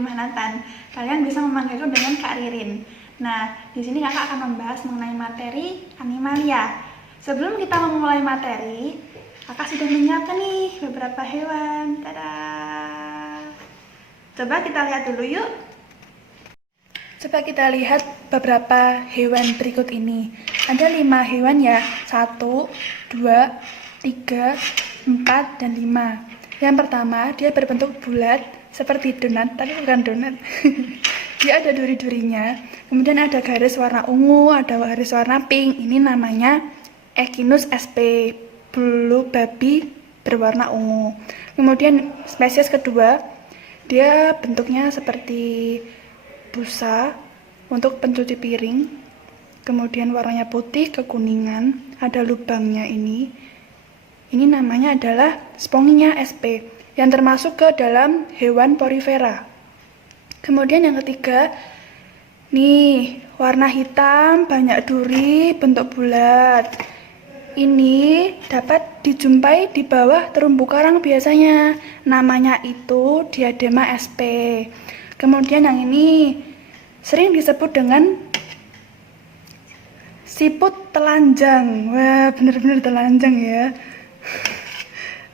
rumah Nathan. Kalian bisa memanggilku dengan Kak Ririn. Nah, di sini kakak akan membahas mengenai materi Animalia. Sebelum kita memulai materi, kakak sudah menyiapkan nih beberapa hewan. Tada! Coba kita lihat dulu yuk. Coba kita lihat beberapa hewan berikut ini. Ada 5 hewan ya. 1, 2, 3, 4, dan 5. Yang pertama, dia berbentuk bulat seperti donat, tapi bukan donat. Dia ada duri-durinya. Kemudian ada garis warna ungu, ada garis warna pink. Ini namanya Echinus sp, bulu babi berwarna ungu. Kemudian spesies kedua, dia bentuknya seperti busa untuk pencuci piring, kemudian warnanya putih kekuningan, ada lubangnya ini namanya adalah Spongia sp yang termasuk ke dalam hewan porifera. Kemudian yang ketiga, nih warna hitam, banyak duri, bentuk bulat. Ini dapat dijumpai di bawah terumbu karang biasanya, namanya itu Diadema sp. Kemudian yang ini sering disebut dengan siput telanjang. Wah, bener-bener telanjang ya.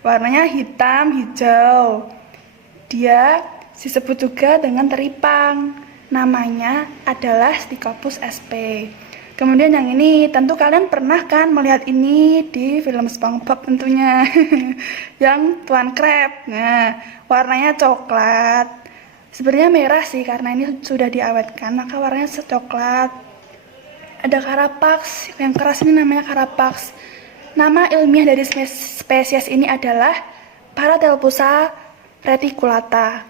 Warnanya hitam, hijau. Dia disebut juga dengan teripang. Namanya adalah Stichopus sp. Kemudian yang ini tentu kalian pernah kan melihat ini di film SpongeBob tentunya. Yang Tuan Crab. Nah, warnanya coklat. Sebenarnya merah sih karena ini sudah diawetkan, maka warnanya coklat. Ada Carapax, yang keras ini namanya Carapax. Nama ilmiah dari spesies ini adalah Paratelpusa reticulata.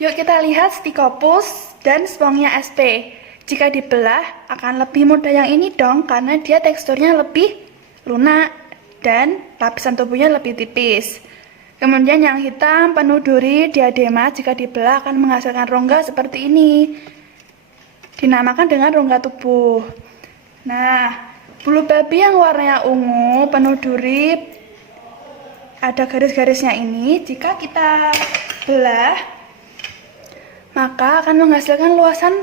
Yuk kita lihat Stichopus dan Spongia sp. Jika dibelah akan lebih mudah yang ini dong, karena dia teksturnya lebih lunak dan lapisan tubuhnya lebih tipis. Kemudian yang hitam penuh duri, diadema, jika dibelah akan menghasilkan rongga seperti ini. Dinamakan dengan rongga tubuh. Nah, bulu babi yang warnanya ungu, penuh duri, ada garis-garisnya ini. Jika kita belah, maka akan menghasilkan luasan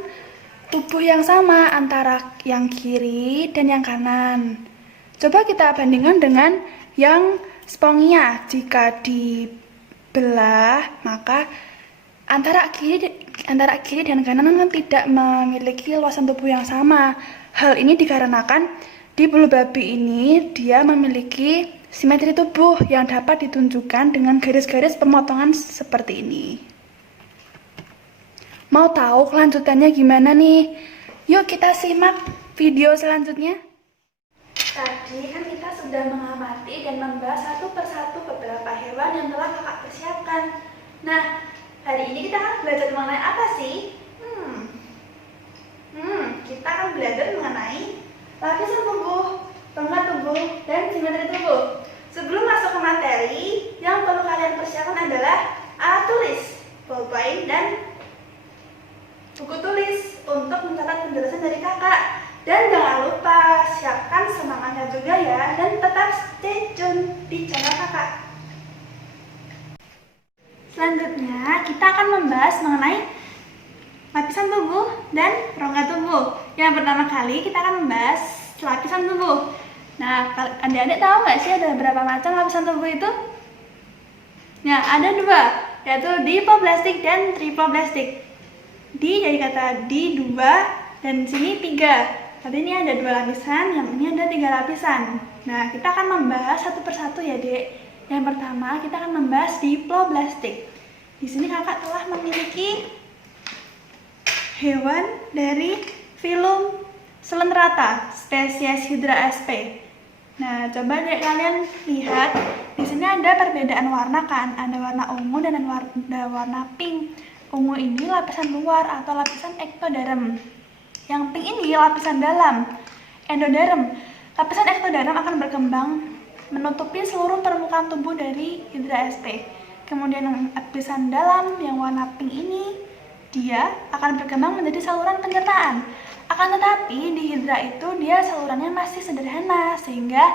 tubuh yang sama antara yang kiri dan yang kanan. Coba kita bandingkan dengan yang Spongia. Jika dibelah, maka antara kiri dan kanan kan tidak memiliki luasan tubuh yang sama. Hal ini dikarenakan di bulu babi ini dia memiliki simetri tubuh yang dapat ditunjukkan dengan garis-garis pemotongan seperti ini. Mau tahu kelanjutannya gimana nih? Yuk kita simak video selanjutnya. Tadi kan kita sudah mengamati dan membahas satu persatu beberapa hewan yang telah kakak persiapkan. Nah, hari ini kita akan belajar mengenai apa sih? Kita akan belajar mengenai lapisan tubuh, rongga tubuh, dan simetri tubuh. Sebelum masuk ke materi, yang perlu kalian persiapkan adalah alat tulis, ballpoint, dan buku tulis untuk mencatat penjelasan dari kakak. Dan jangan lupa siapkan semangatnya juga ya, dan tetap stay tune di channel kakak. Selanjutnya kita akan membahas mengenai lapisan tubuh dan rongga tubuh. Yang pertama kali kita akan membahas lapisan tubuh. Nah, adik-adik tahu nggak sih ada berapa macam lapisan tubuh itu? Ya, ada 2, yaitu dipoblastik dan tripoblastik. Di jadi kata di 2 dan sini 3. Tadi ini ada 2 lapisan, yang ini ada 3 lapisan. Nah, kita akan membahas satu persatu ya, Dek. Yang pertama, kita akan membahas diploblastik. Di sini kakak telah memiliki hewan dari filum Selenterata, spesies Hydra sp. Nah, coba Dek kalian lihat, di sini ada perbedaan warna kan? Ada warna ungu dan ada warna pink. Ungu ini lapisan luar atau lapisan ektoderm. Yang pink ini lapisan dalam, endoderm. Lapisan ektoderm akan berkembang menutupi seluruh permukaan tubuh dari Hydra sp. Kemudian yang lapisan dalam yang warna pink ini, dia akan berkembang menjadi saluran pencernaan. Akan tetapi di Hydra itu dia salurannya masih sederhana, sehingga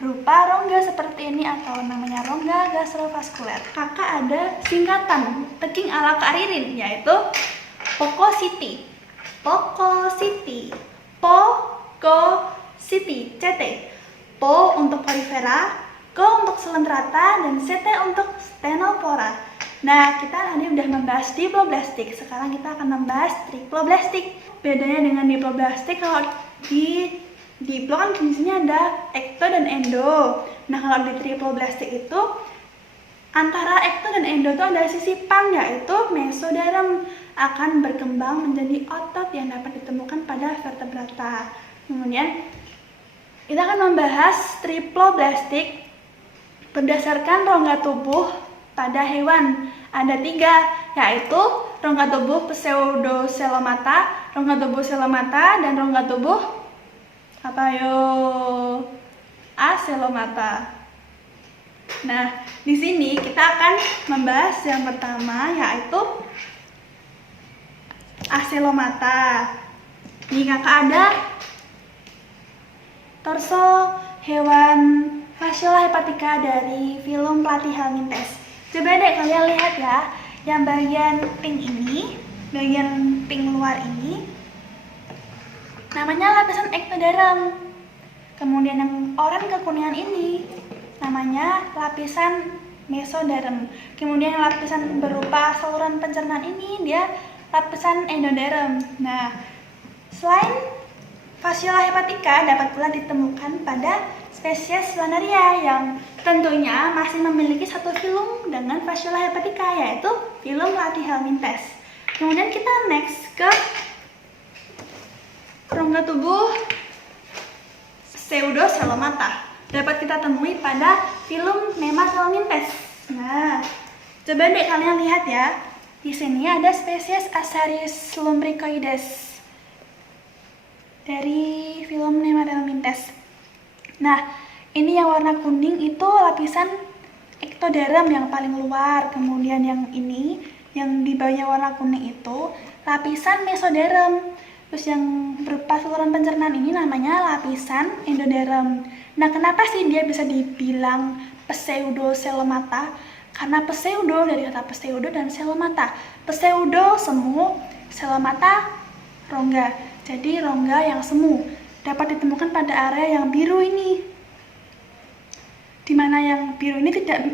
berupa rongga seperti ini atau namanya rongga gastrovaskuler. Kakak ada singkatan taking ala Kak Ririn, yaitu POCOCITY. POCOCITY. POCOCITY. CT. PO untuk porifera, CO untuk selenterata, dan CT untuk stenopora. Nah, kita tadi udah membahas diploblastik. Sekarang kita akan membahas triploblastik. Bedanya dengan diploblastik, kalau di diplo kan fungsinya ada ekto dan endo. Nah, kalau di triploblastik itu antara ekto dan endo itu ada sisipan, yaitu mesoderm, akan berkembang menjadi otot yang dapat ditemukan pada vertebrata. Kemudian kita akan membahas triploblastik berdasarkan rongga tubuh pada hewan. Ada 3, yaitu rongga tubuh pseudocelomata, rongga tubuh celomata, dan rongga tubuh acelomata. Nah, di sini kita akan membahas yang pertama, yaitu acelomata. Ini kakak ada torso hewan Fasciola hepatica dari filum Platyhelminthes. Coba deh kalian lihat ya, yang bagian pink ini, bagian pink luar ini namanya lapisan ektoderm. Kemudian yang oranye kekuningan ini namanya lapisan mesoderm. Kemudian yang lapisan berupa saluran pencernaan ini dia lapisan endoderm. Nah, selain Fasciola hepatica dapat pula ditemukan pada spesies Planaria yang tentunya masih memiliki satu filum dengan Fasciola hepatica, yaitu filum Platyhelminthes. Kemudian kita next ke rongga tubuh pseudocelomata. Dapat kita temui pada filum Nemathelminthes. Nah, coba deh kalian lihat ya. Di sini ada spesies Ascaris lumbricoides dari filum Nemathelminthes. Nah, ini yang warna kuning itu lapisan ektoderm yang paling luar. Kemudian yang ini, yang di bawahnya warna kuning itu lapisan mesoderm. Terus yang berupa saluran pencernaan ini namanya lapisan endoderm. Nah, kenapa sih dia bisa dibilang pseudocelomata? Karena pseudo dari kata pseudo dan celomata. Pseudo semu, celomata rongga. Jadi rongga yang semu dapat ditemukan pada area yang biru ini. Dimana yang biru ini tidak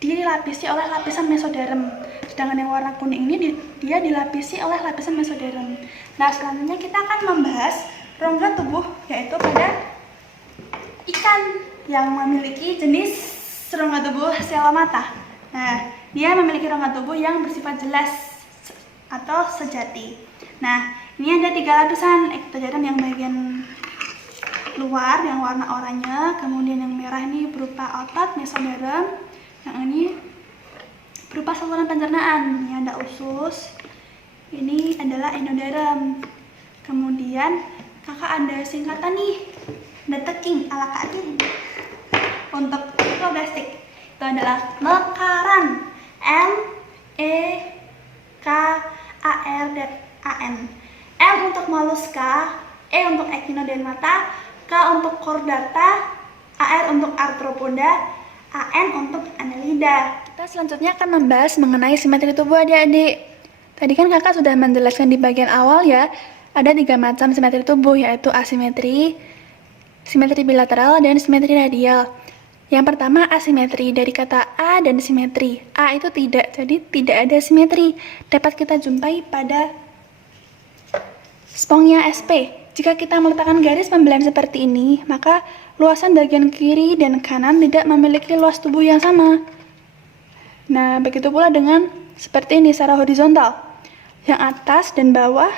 dilapisi oleh lapisan mesoderm, sedangkan yang warna kuning ini dia dilapisi oleh lapisan mesoderm. Nah, selanjutnya kita akan membahas rongga tubuh, yaitu pada ikan yang memiliki jenis rongga tubuh celomata. Nah, dia memiliki rongga tubuh yang bersifat jelas atau sejati. Nah, ini ada 3 lapisan ektoderm yang bagian luar yang warna oranye, kemudian yang merah ini berupa otot mesoderm, yang ini berupa saluran pencernaan. Ini ada usus, ini adalah endoderm. Kemudian kakak ada singkatan nih, ada taking ala Kak Ririn. Untuk triploblastik itu adalah mekaran, M-E-K-A-R-A-N. M untuk molluska, E untuk echinodermata, K untuk chordata, AR untuk arthropoda, AN untuk annelida. Kita selanjutnya akan membahas mengenai simetri tubuh adik-adik. Tadi kan kakak sudah menjelaskan di bagian awal ya, ada 3 macam simetri tubuh, yaitu asimetri, simetri bilateral, dan simetri radial. Yang pertama asimetri, dari kata A dan simetri. A itu tidak, jadi tidak ada simetri. Dapat kita jumpai pada spongnya SP. Jika kita meletakkan garis pembelahan seperti ini, maka luasan bagian kiri dan kanan tidak memiliki luas tubuh yang sama. Nah, begitu pula dengan seperti ini secara horizontal. Yang atas dan bawah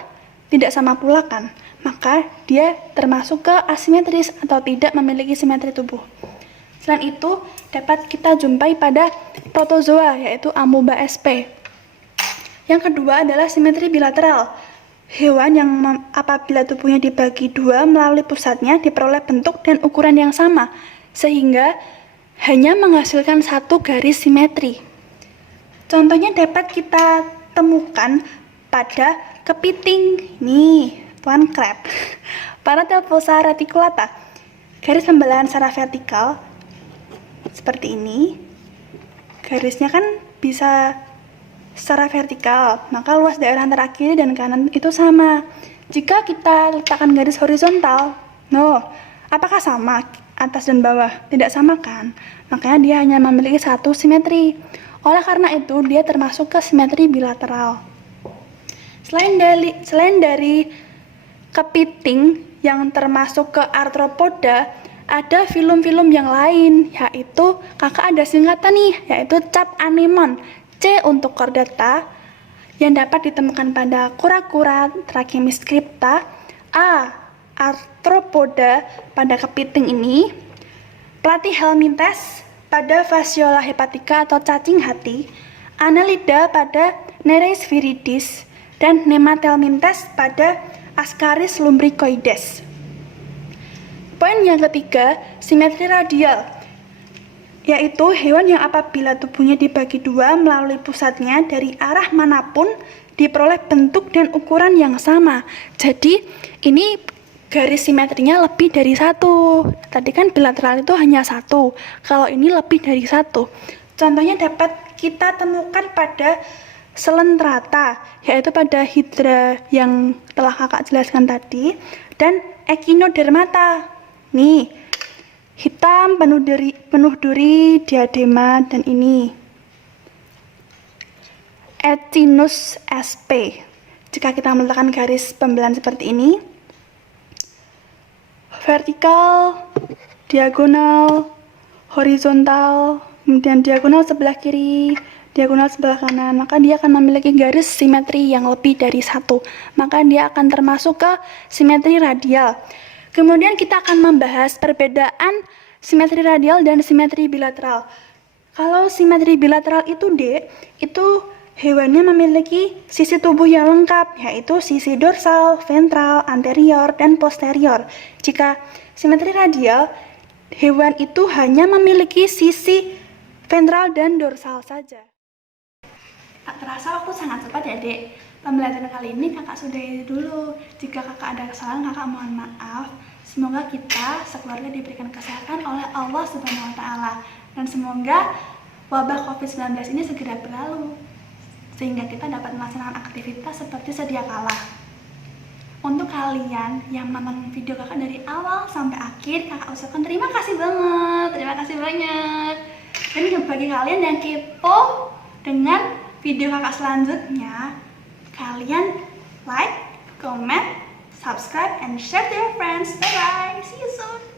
tidak sama pula kan? Maka dia termasuk ke asimetris atau tidak memiliki simetri tubuh. Selain itu, dapat kita jumpai pada protozoa, yaitu amoeba SP. Yang kedua adalah simetri bilateral. Hewan yang apabila tubuhnya dibagi 2 melalui pusatnya diperoleh bentuk dan ukuran yang sama, sehingga hanya menghasilkan 1 garis simetri. Contohnya dapat kita temukan pada kepiting, nih, tuan crab, Paradelphosa reticulata. Garis pembelahan secara vertikal seperti ini. Garisnya kan bisa secara vertikal, maka luas daerah antara kiri dan kanan itu sama. Jika kita letakkan garis horizontal, apakah sama atas dan bawah? Tidak sama kan? Makanya dia hanya memiliki satu simetri. Oleh karena itu, dia termasuk ke simetri bilateral. Selain dari kepiting yang termasuk ke arthropoda, ada filum-filum yang lain, yaitu kakak ada singkatan nih, yaitu cap anemon. C untuk chordata yang dapat ditemukan pada kura-kura Trachemscripta. A. Arthropoda pada kepiting ini. Platyhelminthes pada Fasciola hepatica atau cacing hati. Annelida pada Nereis viridis. Dan Nemathelminthes pada Ascaris lumbricoides. Poin yang ketiga, simetri radial, yaitu hewan yang apabila tubuhnya dibagi dua melalui pusatnya dari arah manapun diperoleh bentuk dan ukuran yang sama. Jadi ini garis simetrinya lebih dari satu. Tadi kan bilateral itu hanya satu, kalau ini lebih dari satu. Contohnya dapat kita temukan pada selentrata, yaitu pada hidra yang telah kakak jelaskan tadi, dan echinodermata. Nih, hitam, penuh duri, diadema, dan ini Echinus sp. Jika kita meletakkan garis pembelaan seperti ini, vertikal, diagonal, horizontal, kemudian diagonal sebelah kiri, diagonal sebelah kanan, maka dia akan memiliki garis simetri yang lebih dari satu. Maka dia akan termasuk ke simetri radial. Kemudian kita akan membahas perbedaan simetri radial dan simetri bilateral. Kalau simetri bilateral itu D, itu hewannya memiliki sisi tubuh yang lengkap, yaitu sisi dorsal, ventral, anterior, dan posterior. Jika simetri radial, hewan itu hanya memiliki sisi ventral dan dorsal saja. Tak terasa waktu sangat cepat ya dek. Pembelajaran kali ini kakak sudahi dulu. Jika kakak ada kesalahan, kakak mohon maaf. Semoga kita sekeluarga diberikan kesehatan oleh Allah Subhanahu wa Ta'ala, dan semoga wabah COVID-19 ini segera berlalu sehingga kita dapat melaksanakan aktivitas seperti sedia kala. Untuk kalian yang menonton video kakak dari awal sampai akhir, kakak ucapkan terima kasih banget, terima kasih banyak. Dan bagi kalian yang kepo dengan video kakak selanjutnya, kalian like, comment, subscribe, and share to your friends. Bye bye, see you soon.